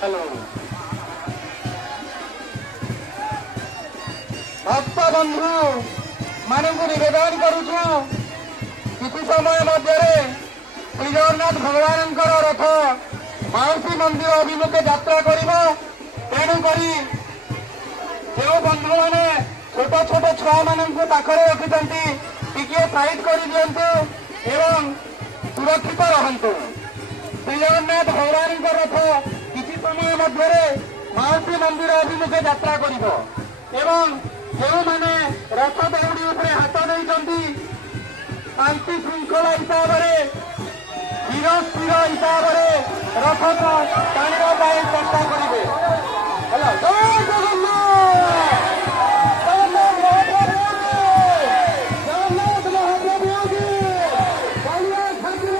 हेलो भक्त बंधु मानक नवेदन करुछु किसी समय मध्य श्री जगन्नाथ भगवान रथ माउसी मंदिर अभिमुखे यात्रा करिबो। तेणुक जो बंधु मैंने छोट छोट छुआ मान पाखे रखिंट टिके साइड कर दिंतु एवं सुरक्षित रहतु। श्री जगन्नाथ भगवान रथ किसी समय मध्य माउसी मंदिर अभिमुखे यात्रा करिबो एवं जो मैंने रथ दौड़ी उपरे हाथ नहीं शांति श्रृंखला हिसाब से धीर स्थिर हिसाब से रथ को टाणिबा चेष्टा करेंगे। जय जगन्नाथ।